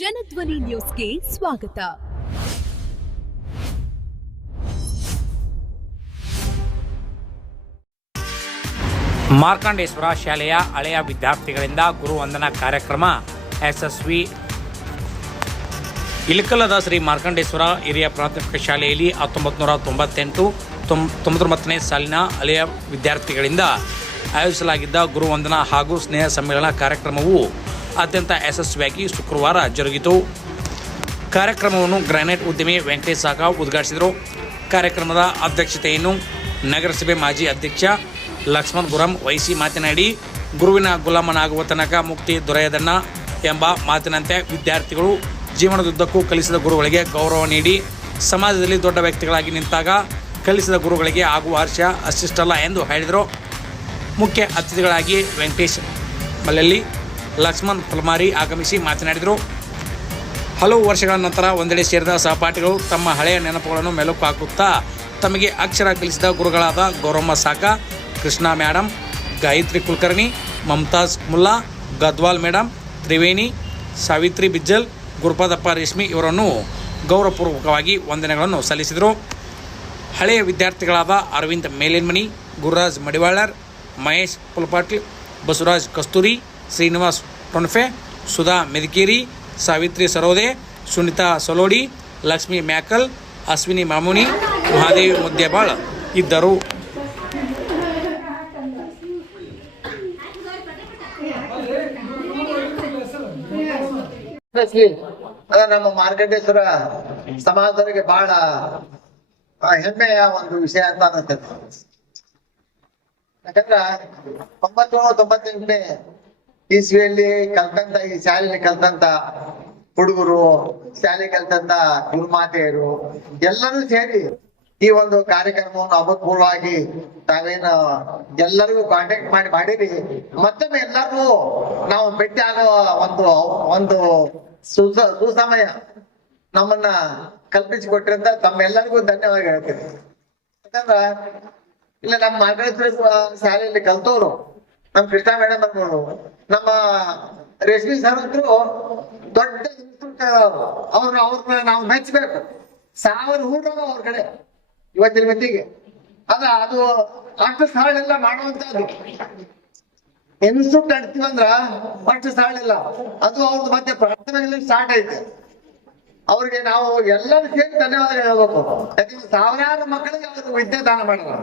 ಜನಧ್ವನಿ ನ್ಯೂಸ್ಗೆ ಸ್ವಾಗತ. ಮಾರ್ಕಾಂಡೇಶ್ವರ ಶಾಲೆಯ ಹಳೆಯ ವಿದ್ಯಾರ್ಥಿಗಳಿಂದ ಗುರುವಂದನಾ ಕಾರ್ಯಕ್ರಮ ಯಶಸ್ವಿ. ಇಳಕಲ್ಲದ ಶ್ರೀ ಮಾರ್ಕಾಂಡೇಶ್ವರ ಹಿರಿಯ ಪ್ರಾಥಮಿಕ ಶಾಲೆಯಲ್ಲಿ 1998-99ನೇ ಸಾಲಿನ ಹಳೆಯ ವಿದ್ಯಾರ್ಥಿಗಳಿಂದ ಆಯೋಜಿಸಲಾಗಿದ್ದ ಗುರುವಂದನಾ ಹಾಗೂ ಸ್ನೇಹ ಸಮ್ಮೇಳನ ಕಾರ್ಯಕ್ರಮವು ಅತ್ಯಂತ ಯಶಸ್ವಿಯಾಗಿ ಶುಕ್ರವಾರ ಜರುಗಿತು. ಕಾರ್ಯಕ್ರಮವನ್ನು ಗ್ರಾನೈಟ್ ಉದ್ಯಮಿ ವೆಂಕಟೇಶ್ ಸಾಗ ಉದ್ಘಾಟಿಸಿದರು. ಕಾರ್ಯಕ್ರಮದ ಅಧ್ಯಕ್ಷತೆಯನ್ನು ನಗರಸಭೆ ಮಾಜಿ ಅಧ್ಯಕ್ಷ ಲಕ್ಷ್ಮಣ್ ಗುರಂ ವಹಿಸಿ ಮಾತನಾಡಿ, ಗುರುವಿನ ಗುಲಾಮನಾಗುವ ತನಕ ಮುಕ್ತಿ ದೊರೆಯದನ್ನ ಎಂಬ ಮಾತಿನಂತೆ ವಿದ್ಯಾರ್ಥಿಗಳು ಜೀವನದುದ್ದಕ್ಕೂ ಕಲಿಸಿದ ಗುರುಗಳಿಗೆ ಗೌರವ ನೀಡಿ ಸಮಾಜದಲ್ಲಿ ದೊಡ್ಡ ವ್ಯಕ್ತಿಗಳಾಗಿ ನಿಂತಾಗ ಕಲಿಸಿದ ಗುರುಗಳಿಗೆ ಆಗುವ ಹರ್ಷ ಅಷ್ಟಿಷ್ಟಲ್ಲ ಎಂದು ಹೇಳಿದರು. ಮುಖ್ಯ ಅತಿಥಿಗಳಾಗಿ ವೆಂಕಟೇಶ್ ಮಲ್ಲಲ್ಲಿ, ಲಕ್ಷ್ಮಣ್ ಫಲ್ಮಾರಿ ಆಗಮಿಸಿ ಮಾತನಾಡಿದರು. ಹಲವು ವರ್ಷಗಳ ನಂತರ ಒಂದೆಡೆ ಸೇರಿದ ಸಹಪಾಠಿಗಳು ತಮ್ಮ ಹಳೆಯ ನೆನಪುಗಳನ್ನು ಮೆಲುಕು ಹಾಕುತ್ತಾ ತಮಗೆ ಅಕ್ಷರ ಕಲಿಸಿದ ಗುರುಗಳಾದ ಗೌರಮ್ಮ ಸಾಕ, ಕೃಷ್ಣ ಮೇಡಮ್, ಗಾಯತ್ರಿ ಕುಲಕರ್ಣಿ, ಮಮತಾಜ್ ಮುಲ್ಲಾ, ಗದ್ವಾಲ್ ಮೇಡಮ್, ತ್ರಿವೇಣಿ, ಸಾವಿತ್ರಿ ಬಿಜ್ಜಲ್, ಗುರುಪಾದಪ್ಪ ರೇಷ್ಮಿ ಇವರನ್ನು ಗೌರವಪೂರ್ವಕವಾಗಿ ವಂದನೆಗಳನ್ನು ಸಲ್ಲಿಸಿದರು. ಹಳೆಯ ವಿದ್ಯಾರ್ಥಿಗಳಾದ ಅರವಿಂದ್ ಮೇಲೇನ್ಮನಿ, ಗುರುರಾಜ್ ಮಡಿವಾಳರ್, ಮಹೇಶ್ ಪುಲ್ಪಾಟ್ಲ್, ಬಸವರಾಜ್ ಕಸ್ತೂರಿ, ಶ್ರೀನಿವಾಸ್ ಟೊನ್ಫೆ, ಸುಧಾ ಮೆದಿಕೇರಿ, ಸಾವಿತ್ರಿ ಸರೋದೆ, ಸುನಿತಾ ಸಲೋಡಿ, ಲಕ್ಷ್ಮಿ ಮ್ಯಾಕಲ್, ಅಶ್ವಿನಿ ಮಾಮುನಿ, ಮಹಾದೇವಿ ಮುದ್ದೇಬಾಳ್ ಇದ್ದರು. ನಮ್ಮ ಮಾರ್ಕಂಡೇಶ್ವರ ಸಮಾಜದವರಿಗೆ ಬಹಳ ಹೆಮ್ಮೆಯ ಒಂದು ವಿಷಯ ಅಂತ ಅನಿಸ್ತದೆ. ಯಾಕಂದ್ರ 1998ನೇ ಇಸ್ವಿಯಲ್ಲಿ ಕಲ್ತಂತ ಈ ಶಾಲೆಯಲ್ಲಿ ಕಲ್ತಂತ ಹುಡುಗರು, ಶಾಲೆ ಕಲ್ತಂತ ಗುರುಮಾತೆಯರು ಎಲ್ಲರೂ ಸೇರಿ ಈ ಒಂದು ಕಾರ್ಯಕ್ರಮವನ್ನು ಅಭೂತಪೂರ್ವವಾಗಿ ತಾವೇನು ಎಲ್ಲರಿಗೂ ಕಾಂಟ್ಯಾಕ್ಟ್ ಮಾಡಿರಿ. ಮತ್ತೊಮ್ಮೆ ಎಲ್ಲರಿಗೂ ನಾವು ಭೇಟಿ ಆಗೋ ಒಂದು ಸುಸಮಯ ನಮ್ಮನ್ನ ಕಲ್ಪಿಸಿಕೊಟ್ಟಿರಂತ ತಮ್ಮೆಲ್ಲರಿಗೂ ಧನ್ಯವಾದ ಹೇಳ್ತೀನಿ. ಯಾಕಂದ್ರ ಇಲ್ಲ ನಮ್ಮ ಮಾರ್ಗದರ್ಶನ ಶಾಲೆಯಲ್ಲಿ ಕಲ್ತವ್ರು ನಮ್ ಕೃಷ್ಣ ಮೇಡಮ್ ಬರ್ಬೋದು, ನಮ್ಮ ರೇಷ್ಮಿ ಸರ್ ಅಂತೂ ದೊಡ್ಡ ಅವ್ರನ್ನ ನಾವು ಮೆಚ್ಚಬೇಕು. 1000 ಹೂಡೋದು ಅವ್ರ ಕಡೆ ಇವತ್ತಿನ ಮಟ್ಟಿಗೆ ಅದು ಅಷ್ಟು ಸಾಳೆಲ್ಲ ಮಾಡುವಂತದ್ದು. ಇನ್ಸ್ಟಿಟ್ಯೂಟ್ ನಡ್ತೀವಂದ್ರ ಅಷ್ಟು ಸಾಳೆಲ್ಲ ಅದು ಅವ್ರದ್ದು ಮತ್ತೆ ಪ್ರಾಥಮಿಕದಲ್ಲಿ ಸ್ಟಾರ್ಟ್ ಐತೆ. ಅವ್ರಿಗೆ ನಾವು ಎಲ್ಲರೂ ಸೇರಿ ಧನ್ಯವಾದ ಹೇಳ್ಬೇಕು. ಯಾಕಂದ್ರೆ ಸಾವಿರಾರು ಮಕ್ಕಳಿಗೆ ಅವರು ವಿದ್ಯಾದಾನ ಮಾಡಿದ್ರು.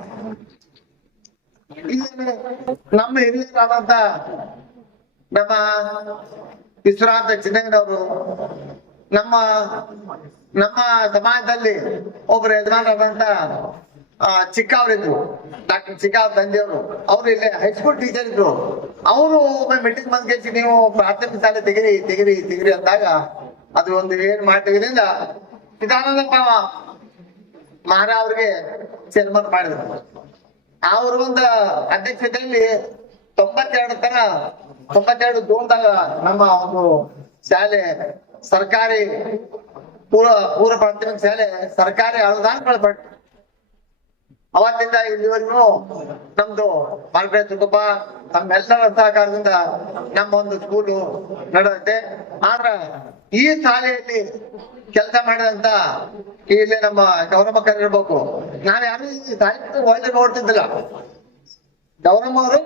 ನಮ್ಮ ಹಿರಿಯರಾದಂತ ನಮ್ಮ ವಿಶ್ರಾಂತ ಚಿನ್ನಯ್ಯನವರು, ನಮ್ಮ ಸಮಾಜದಲ್ಲಿ ಒಬ್ರು ಯಜಮಾನರಾದಂತ ಚಿಕ್ಕವರಿದ್ರು, ಡಾಕ್ಟರ್ ಚಿಕ್ಕ ತಂದೆಯವರು. ಅವ್ರು ಇಲ್ಲಿ ಹೈಸ್ಕೂಲ್ ಟೀಚರ್ ಇದ್ರು. ಅವರು ಒಮ್ಮೆ ಮೀಟಿಂಗ್ ಬಂದ್ ನೀವು ಪ್ರಾಥಮಿಕ ಶಾಲೆ ತೆಗಿರಿ ಅಂದಾಗ ಅದು ಒಂದು ಏನ್ ಮಾಡ್ತಿದ್ರಿಂದ ನಿಧಾನದ ಮಹಾರ ಅವ್ರಿಗೆ ಚೇರ್ಮನ್ ಮಾಡಿದ್ರು. ಅವ್ರ ಒಂದು ಅಧ್ಯಕ್ಷತೆಯಲ್ಲಿ 92 ಜೂನ್ದಾಗ ನಮ್ಮ ಒಂದು ಶಾಲೆ ಸರ್ಕಾರಿ ಪೂರ್ವ ಪ್ರಾಥಮಿಕ ಶಾಲೆ ಸರ್ಕಾರಿ ಅನುದಾನ ಪಟ್ಟು ಅವತ್ತಿಂದ ಇಲ್ಲಿವರೆಗೂ ನಮ್ದು ಮಾರ್ಗರೇಟ್ ಕುಟುಂಬ ನಮ್ಮೆಲ್ಲರ ಸಹಕಾರದಿಂದ ನಮ್ಮ ಒಂದು ಸ್ಕೂಲು ನಡೆಯುತ್ತೆ. ಆದ್ರ ಈ ಶಾಲೆಯಲ್ಲಿ ಕೆಲಸ ಮಾಡಿದಂತ ಇಲ್ಲಿ ನಮ್ಮ ಗೌರಮ್ಮ ಇರ್ಬೇಕು. ನಾವ್ ಯಾರು ಸಾಹಿತ್ಯ ಒಳ್ಳೆ ನೋಡ್ತಿದ್ದಿಲ್ಲ. ಗೌರಮ್ಮ ಅವರು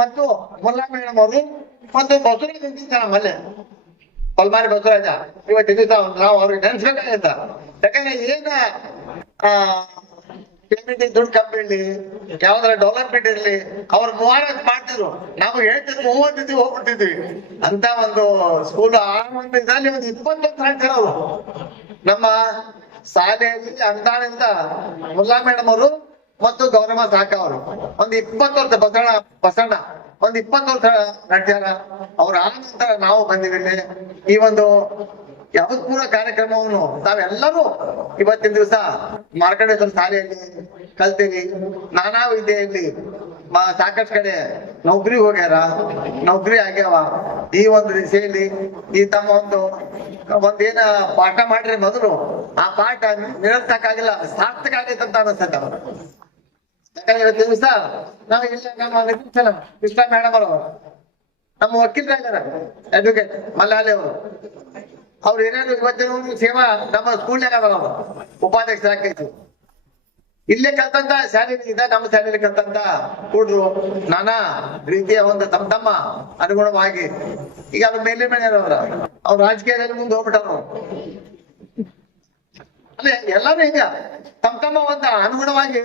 ಮತ್ತು ಮುಲ್ಲಾ ಮೇಡಮ್ ಅವರು ಮತ್ತು ಬಸವರಾಜ್ ನಿಂತಿದ್ದ ನಮ್ಮಲ್ಲೇ ಪಲ್ಮಾರಿ ಬಸವರಾಜ ಇವತ್ತಿದ್ದ ನಾವು ಅವ್ರಿಗೆ ನೆನ್ಸ್ಬೇಕಾಗಿದ್ದ. ಯಾಕಂದ್ರೆ ಏನ ದುಡ್ಡು ಕಮ್ಮಿ ಇರ್ಲಿ, ಯಾವ್ದಾರ ಡೆವಲಪ್ಮೆಂಟ್ ಇರ್ಲಿ, ಅವ್ರ 30 ಮಾಡ್ತಿದ್ರು. ನಾವು ಹೇಳ್ತಿದ್ರು 30 ಹೋಗ್ಬಿಟ್ಟಿದ್ವಿ ಅಂತ ಒಂದು ಸ್ಕೂಲ್. ಆ ಒಂದು ಇದ್ರಲ್ಲಿ ಒಂದು 21 ಹೇಳ್ತಾರೆ ಅವರು. ನಮ್ಮ ಶಾಲೆಯಲ್ಲಿ ಅನುದಾನದಿಂದ ಮುಲ್ಲಾ ಮೇಡಮ್ ಅವರು ಮತ್ತು ಗೌರಮ್ಮ ಸಾಕ ಅವರು ಒಂದು 20 ವರ್ಷ, ಬಸಣ್ಣ ಒಂದು 20 ವರ್ಷ ನಡ್ಸ್ಯಾರ. ಅವ್ರ ಆ ನಂತರ ನಾವು ಬಂದಿವಿ. ಈ ಒಂದು ಯಾವತ್ಪೂರ್ವ ಕಾರ್ಯಕ್ರಮವನ್ನು ತಾವೆಲ್ಲರೂ ಇವತ್ತಿನ ದಿವಸ ಮಾರ್ಕಂಡೇಶ್ವರ ಶಾಲೆಯಲ್ಲಿ ಕಲ್ತೀವಿ. ನಾನಾ ವಿದ್ಯೆಯಲ್ಲಿ ಸಾಕಷ್ಟು ಕಡೆ ನೌಕರಿ ಹೋಗ್ಯಾರ, ನೌಕರಿ ಆಗ್ಯಾವ. ಈ ಒಂದು ದಿಸೆಯಲ್ಲಿ ಈ ತಮ್ಮ ಒಂದೇನ ಪಾಠ ಮಾಡ್ರಿ ಮೊದಲು ಆ ಪಾಠ ನಿರರ್ಥಕ ಆಗಿಲ್ಲ, ಸಾರ್ಥಕ ಆಗೈತೆ ಅಂತ ಅನಿಸ್ತೈತೆ. ಯಾಕಂದ್ರೆ ಇವತ್ತಿನ ದಿವಸ ನಾವು ಇಲ್ಲ ನಮ್ಮ ಕೃಷ್ಣ ಮೇಡಮ್ ಅವರು ನಮ್ಮ ವಕೀಲರಾಗಿದ್ದಾರೆ, ಅಡ್ವೊಕೇಟ್ ಮಲ್ಲಾಲಿ ಅವರು. ಅವ್ರು ಏನೇನು ಇವತ್ತಿನ ಸೇವಾ ನಮ್ಮ ಸ್ಕೂಲ್ನಾಗ ಅದಾರ ಅವ್ರು ಉಪಾಧ್ಯಕ್ಷರಾಕೈತಿ. ಇಲ್ಲೇ ಕಲ್ತಂತ ಶಾಲೆಯಿಂದ ನಮ್ಮ ಶಾಲೆಯಲ್ಲಿ ಕಲ್ತಂತ ಹುಡುಗರು ನಾನಾ ರೀತಿಯ ಒಂದು ತಮ್ಮ ಅನುಗುಣವಾಗಿ ಈಗ ಅದ್ರ ಮೇಲೆ ಅವ್ರ ರಾಜಕೀಯದಲ್ಲಿ ಮುಂದೆ ಹೋಗ್ಬಿಟ್ಟಾರ. ಅಲ್ಲೇ ಎಲ್ಲಾರು ಹಿಂಗ ತಮ್ಮ ಒಂದು ಅನುಗುಣವಾಗಿ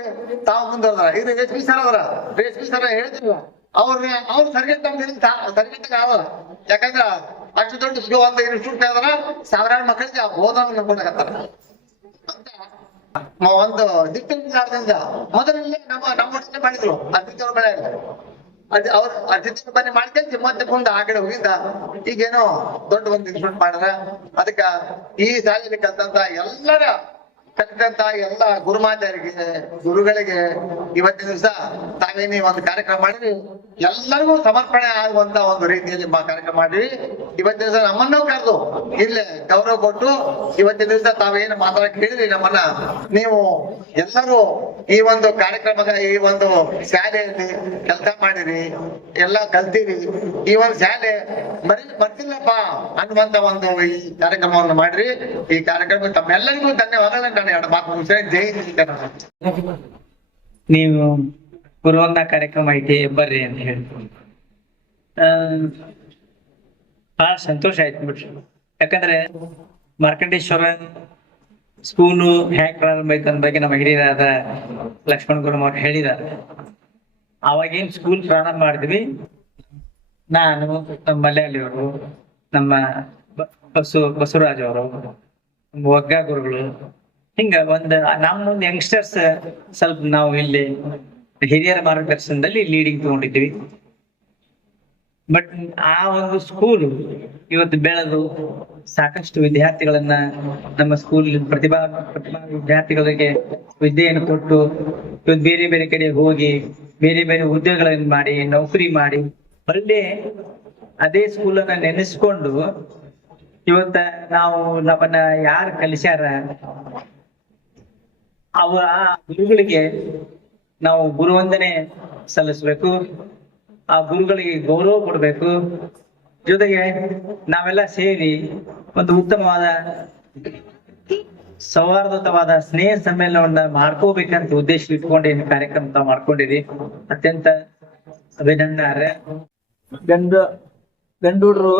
ತಾವು ಮುಂದೋದ್ರ. ಇದು ರೇಷ್ಮಿ ಸರ್ ಅವರ ರೇಷ್ಮಿ ಸರ್ ಹೇಳ್ತಿಲ್ಲ ಅವ್ರ ಸರಿಗಟ್ಟ ಸರಿಗಟ್ಟಿಗೆ ಆಗಲ್ಲ. ಯಾಕಂದ್ರ ಅಷ್ಟು ದೊಡ್ಡ ಒಂದು ಇನ್ಸ್ಟಿಟ್ಯೂಟ್ ಅದರ ಸಾವಿರಾರು ಮಕ್ಕಳಿಗೆ ಬೋಧನ ನಂಬ್ಕೊಂಡಾಗತ್ತಾರ ಅಂತ ಒಂದು ದಿಟ್ಟಿಂದ ಮೊದಲಲ್ಲೇ ನಮ್ಮ ಮಾಡಿದ್ರು ಅತಿಥಿಯವ್ರ ಬೆಳೆ ಅವ್ರ ಅತಿಥಿ ಮನೆ ಮಾಡ್ಕೊಂಡು ಮತ್ತೆ ಮುಂದೆ ಆ ಕಡೆ ಹೋಗಿದ್ದ ಈಗೇನೋ ದೊಡ್ಡ ಒಂದು ಇನ್ಸ್ಟಿಟ್ಯೂಟ್ ಮಾಡ್ಯಾರ. ಅದಕ್ಕ ಈ ಶಾಲೆಯಲ್ಲಿ ಕಲ್ತಂತ ಎಲ್ಲರ ಕಲಿತಂತ ಎಲ್ಲ ಗುರುಮಾತೆಯರಿಗೆ ಗುರುಗಳಿಗೆ ಇವತ್ತಿನ ದಿವಸ ತಾವೇನಿ ಒಂದು ಕಾರ್ಯಕ್ರಮ ಮಾಡಿದ್ವಿ. ಎಲ್ಲರಿಗೂ ಸಮರ್ಪಣೆ ಆಗುವಂತ ಒಂದು ರೀತಿಯಲ್ಲಿ ಕಾರ್ಯಕ್ರಮ ಮಾಡಿದ್ವಿ. ಇವತ್ತಿನ ದಿವಸ ನಮ್ಮನ್ನು ಕರೆದು ಇಲ್ಲೇ ಗೌರವ ಕೊಟ್ಟು ಇವತ್ತಿನ ದಿವಸ ತಾವೇನು ಮಾತಾಡಕ್ ಹೇಳಿದ್ರಿ ನಮ್ಮನ್ನ, ನೀವು ಎಲ್ಲರೂ ಈ ಒಂದು ಕಾರ್ಯಕ್ರಮದ ಈ ಒಂದು ಶಾಲೆಯಲ್ಲಿ ಕೆಲಸ ಮಾಡಿರಿ, ಎಲ್ಲ ಕಲ್ತೀರಿ. ಈ ಒಂದು ಶಾಲೆ ಬರ್ತಿಲ್ಲಪ್ಪ ಅನ್ನುವಂತ ಒಂದು ಈ ಕಾರ್ಯಕ್ರಮವನ್ನು ಮಾಡಿರಿ. ಈ ಕಾರ್ಯಕ್ರಮ ತಮ್ಮೆಲ್ಲರಿಗೂ ಧನ್ಯವಾದಗಳು. ಎರಡು ಮಾತು ಮುಗಿಸ್ತೇನೆ. ಜೈ ಹಿಂದ್. ನೀವು ಗುರುವಂದ ಕಾರ್ಯಕ್ರಮ ಐತಿ ಬರ್ರಿ ಅಂತ ಹೇಳ್ತೀನಿ. ಬಹಳ ಸಂತೋಷ ಆಯ್ತು ಬಿಡ್ರಿ. ಯಾಕಂದ್ರೆ ಮಾರ್ಕಂಡೇಶ್ವರ ಸ್ಕೂಲು ಹ್ಯಾಕ್ ಪ್ರಾರಂಭ ಆಯ್ತು ಅಂದ ಬಗ್ಗೆ ನಮ್ಮ ಹಿರಿಯರಾದ ಲಕ್ಷ್ಮಣ್ ಗುರು ಅವ್ರು ಹೇಳಿದಾರೆ. ಅವಾಗೇನ್ ಸ್ಕೂಲ್ ಪ್ರಾರಂಭ ಮಾಡಿದ್ವಿ, ನಾನು, ನಮ್ಮ ಮಲಯಾಳಿ ಅವರು, ನಮ್ಮ ಬಸವರಾಜ್ ಅವರು, ಒಗ್ಗ ಗುರುಗಳು, ಹಿಂಗ ನಮ್ಮೊಂದು ಯಂಗ್ಸ್ಟರ್ಸ್ ಸ್ವಲ್ಪ ನಾವು ಇಲ್ಲಿ ಹಿರಿಯರ ಮಾರ್ಗದರ್ಶನದಲ್ಲಿ ಲೀಡಿಂಗ್ ತಗೊಂಡಿದ್ವಿ. ಬಟ್ ಆ ಒಂದು ಸ್ಕೂಲ್ ಇವತ್ತು ಬೆಳೆದು ಸಾಕಷ್ಟು ವಿದ್ಯಾರ್ಥಿಗಳನ್ನ ನಮ್ಮ ಸ್ಕೂಲ್ ಪ್ರತಿಭಾ ವಿದ್ಯಾರ್ಥಿಗಳಿಗೆ ವಿದ್ಯೆಯನ್ನು ಕೊಟ್ಟು ಇವತ್ತು ಬೇರೆ ಬೇರೆ ಕಡೆ ಹೋಗಿ ಬೇರೆ ಬೇರೆ ಉದ್ಯೋಗಗಳನ್ನು ಮಾಡಿ ನೌಕರಿ ಮಾಡಿ ಒಳ್ಳೆ ಅದೇ ಸ್ಕೂಲನ್ನ ನೆನೆಸ್ಕೊಂಡು ಇವತ್ತ ನಾವು ನಮ್ಮನ್ನ ಯಾರು ಕಲಿಸ್ಯಾರ ಅವರ ಗುರುಗಳಿಗೆ ನಾವು ಗುರುವಂದನೆ ಸಲ್ಲಿಸ್ಬೇಕು, ಆ ಗುರುಗಳಿಗೆ ಗೌರವ ಕೊಡ್ಬೇಕು. ಜೊತೆಗೆ ನಾವೆಲ್ಲ ಸೇರಿ ಒಂದು ಉತ್ತಮವಾದ ಸೌಹಾರ್ದಯುತವಾದ ಸ್ನೇಹ ಸಮ್ಮೇಳನವನ್ನ ಮಾಡ್ಕೋಬೇಕಂತ ಉದ್ದೇಶ ಇಟ್ಕೊಂಡು ಏನು ಕಾರ್ಯಕ್ರಮ ತಾವು ಮಾಡ್ಕೊಂಡಿರಿ. ಅತ್ಯಂತ ಅಭಿನಂದನೆ. ಗಂಡೂಡ್ರು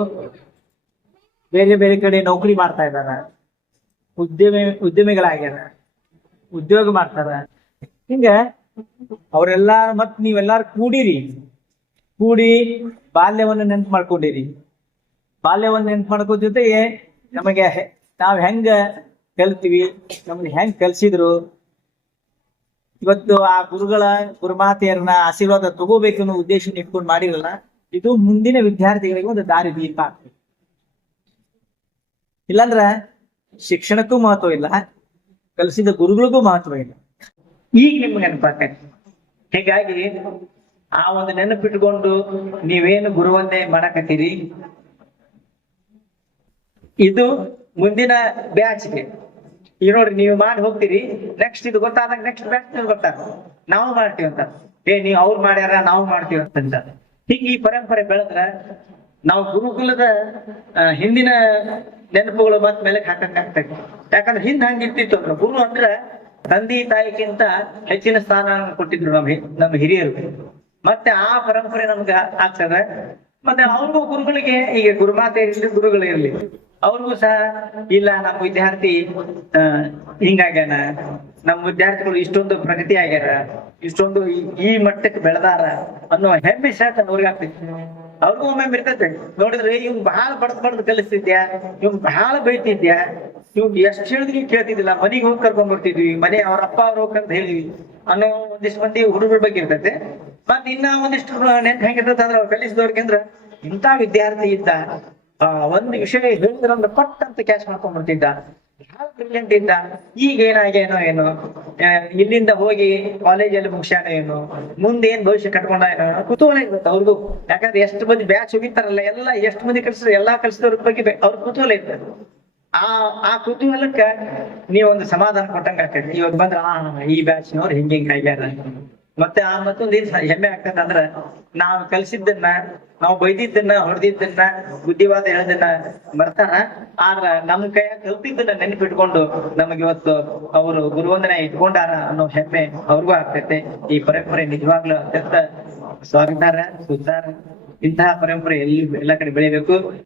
ಬೇರೆ ಬೇರೆ ಕಡೆ ನೌಕರಿ ಮಾಡ್ತಾ ಇದಾರ, ಉದ್ಯಮಿಗಳಾಗ್ಯಾರ, ಉದ್ಯೋಗ ಮಾಡ್ತಾರ. ಹಿಂಗ ಅವರೆಲ್ಲ ಮತ್ ನೀವೆಲ್ಲಾರು ಕೂಡಿ ಬಾಲ್ಯವನ್ನು ನೆನ್ಪು ಮಾಡ್ಕೊಂಡಿರಿ. ಬಾಲ್ಯವನ್ನು ನೆನ್ಪು ಮಾಡ್ಕೋ ಜೊತೆಗೆ ನಮಗೆ ನಾವ್ ಹೆಂಗ ಕಲ್ತೀವಿ, ನಮ್ಗೆ ಹೆಂಗ್ ಕಲ್ಸಿದ್ರು, ಇವತ್ತು ಆ ಗುರುಮಾತೆಯರನ್ನ ಆಶೀರ್ವಾದ ತಗೋಬೇಕು ಅನ್ನೋ ಉದ್ದೇಶ ಇಟ್ಕೊಂಡು ಮಾಡಿರಲ್ಲ, ಇದು ಮುಂದಿನ ವಿದ್ಯಾರ್ಥಿಗಳಿಗೆ ಒಂದು ದಾರಿ ದೀಪ ಆಗ್ತದೆ. ಇಲ್ಲಾಂದ್ರ ಶಿಕ್ಷಣಕ್ಕೂ ಮಹತ್ವ ಇಲ್ಲ, ಕಲಿಸಿದ ಗುರುಗಳಿಗೂ ಮಹತ್ವ ಇಲ್ಲ. ಈಗ ನಿಮ್ಗೆ ನೆನಪಾಕೈತಿ. ಹೀಗಾಗಿ ಆ ಒಂದು ನೆನಪಿಟ್ಕೊಂಡು ನೀವೇನು ಗುರುವಂದೇ ಮಾಡಕತ್ತೀರಿ, ಇದು ಮುಂದಿನ ಬ್ಯಾಚ್ಗೆ ಈಗ ನೋಡ್ರಿ, ನೀವು ಮಾಡಿ ಹೋಗ್ತೀರಿ, ನೆಕ್ಸ್ಟ್ ಇದು ಗೊತ್ತಾದಾಗ ನೆಕ್ಸ್ಟ್ ಬ್ಯಾಚ್ ಗೊತ್ತಾಗ ನಾವು ಮಾಡ್ತೀವಿ ಅಂತ, ನೀವು ಅವ್ರು ಮಾಡ್ಯಾರ ನಾವು ಮಾಡ್ತೀವಿ ಅಂತ. ಹೀಗೆ ಈ ಪರಂಪರೆ ಬೆಳೆದ್ರ ನಾವು ಗುರುಕುಲದ ಹಿಂದಿನ ನೆನಪುಗಳು ಮತ್ ಮೇಲಕ್ಕೆ ಹಾಕಕ್ಕಾಗ್ತೈತಿ. ಯಾಕಂದ್ರೆ ಹಿಂದ್ ಹಂಗಿರ್ತಿತ್ತು, ಗುರು ಅಂದ್ರ ತಂದೆ ತಾಯಿಗಿಂತ ಹೆಚ್ಚಿನ ಸ್ಥಾನ ಕೊಟ್ಟಿದ್ರು ನಮ್ಮ ಹಿರಿಯರು. ಮತ್ತೆ ಆ ಪರಂಪರೆ ನಮ್ಗ ಆಗ್ತದೆ. ಮತ್ತೆ ಅವ್ರಿಗೂ ಗುರುಗಳಿಗೆ, ಈಗ ಗುರುಮಾತೆ ಇರ್ಲಿ ಗುರುಗಳಿರ್ಲಿ, ಅವ್ರಿಗೂ ಸಹ ಇಲ್ಲ ನಮ್ಮ ವಿದ್ಯಾರ್ಥಿ ಹಿಂಗಾಗ್ಯಾನ, ನಮ್ಮ ವಿದ್ಯಾರ್ಥಿಗಳು ಇಷ್ಟೊಂದು ಪ್ರಗತಿ ಆಗ್ಯಾರ, ಇಷ್ಟೊಂದು ಈ ಮಟ್ಟಕ್ಕೆ ಬೆಳೆದಾರ ಅನ್ನೋ ಹೆಮ್ಮೆ ಸಹ ಅವ್ರಿಗೆ ಆಗ್ತೈತಿ. ಅವ್ರಿಗೂ ಒಮ್ಮೆ ಇರ್ತೈತೆ ನೋಡಿದ್ರೆ, ಇವ್ನು ಬಹಳ ಬಡ್ದು ಕಲಿಸ್ತಿದ್ಯಾ, ಇವ್ನು ಬಹಳ ಬೈತಿದ್ಯಾ, ಇವ್ ಎಷ್ಟ್ ಹೇಳಿದ್ವಿ ಕೇಳ್ತಿದ್ದಿಲ್ಲ, ಮನೆಗೆ ಹೋಗಿ ಕರ್ಕೊಂಡ್ ಬರ್ತಿದ್ವಿ, ಮನೆ ಅವ್ರ ಅಪ್ಪ ಅವ್ರು ಹೋಗ್ಕಂತ ಹೇಳಿದ್ವಿ ಅನ್ನೋ ಒಂದಿಷ್ಟು ಮಂದಿ ಹುಡುಗರ ಬಗ್ಗೆ ಇರ್ತೈತೆ. ಮತ್ ಇನ್ನ ಒಂದಿಷ್ಟು ನೆನ್ಪು ಹೆಂಗಿರ್ತೈತೆ ಅಂದ್ರೆ ಅವ್ರು ಕಲಿಸಿದವ್ರಿಗಂದ್ರ ಇಂಥ ವಿದ್ಯಾರ್ಥಿ ಇದ್ದ, ಒಂದು ವಿಷಯ ಹೇಳಿದ್ರಂದ್ರೆ ಪಟ್ ಅಂತ ಕ್ಯಾಚ್ ಮಾಡ್ಕೊಂಡ್ ಬರ್ತಿದ್ದ, ಬಹಳ ಬ್ರಿಲಿಯಂಟ್ ಇದ್ದ, ಈಗ ಏನಾಗೇನೋ ಏನೋ, ಇಲ್ಲಿಂದ ಹೋಗಿ ಕಾಲೇಜಲ್ಲಿ ಮುಗಿಸ್ಯಾನ ಏನು, ಮುಂದೆ ಏನ್ ಭವಿಷ್ಯ ಕಟ್ಕೊಂಡ ಏನೋ ಕುತೂಹಲ ಇರ್ತದೆ ಅವ್ರಿಗೂ. ಯಾಕಂದ್ರೆ ಎಷ್ಟು ಮಂದಿ ಬ್ಯಾಚ್ ಹೋಗಿರ್ತಾರಲ್ಲ, ಎಲ್ಲ ಎಷ್ಟು ಮಂದಿ ಕಲಿಸಿದ್ರು, ಎಲ್ಲಾ ಕಲಿಸಿದವ್ರ ಬಗ್ಗೆ ಅವ್ರ ಕುತೂಹಲ ಇರ್ತದೆ. ಆ ಕುತೂಹಲಕ್ಕ ನೀವೊಂದು ಸಮಾಧಾನ ಕೊಟ್ಟಂಗ ಆಗ್ತೈತಿ. ಇವಾಗ ಬಂದ್ರ ಈ ಬ್ಯಾಚ್ನವ್ರು ಹಿಂಗ ಆಗ್ಯಾರ, ಮತ್ತೆ ಆ ಮತ್ತೊಂದ್ ಏನ್ ಹೆಮ್ಮೆ ಆಗ್ತದ ಅಂದ್ರ ನಾವ್ ಕಲ್ಸಿದ್ದನ್ನ ನಾವು ಬೈದಿದ್ದನ್ನ ಹೊಡೆದಿದ್ದನ್ನ ಬುದ್ಧಿವಾದ ಹೇಳದನ್ನ ಬರ್ತಾರ. ಆದ್ರ ನಮ್ ಕೈಯಾಗ ಕಲ್ತಿದ್ದನ್ನ ನೆನ್ಪಿಟ್ಕೊಂಡು ನಮಗೆ ಇವತ್ತು ಅವರು ಗುರುವಂದನೆ ಇಟ್ಕೊಂಡಾರ ಅನ್ನೋ ಹೆಮ್ಮೆ ಅವ್ರಿಗೂ ಆಗ್ತೈತೆ. ಈ ಪರಂಪರೆ ನಿಜವಾಗ್ಲೂ ಅತ್ಯಂತ ಸ್ವಾಗತಾರ್ಹ, ಸುದ್ದಾರ. ಇಂತಹ ಪರಂಪರೆ ಎಲ್ಲ ಕಡೆ ಬೆಳಿಬೇಕು.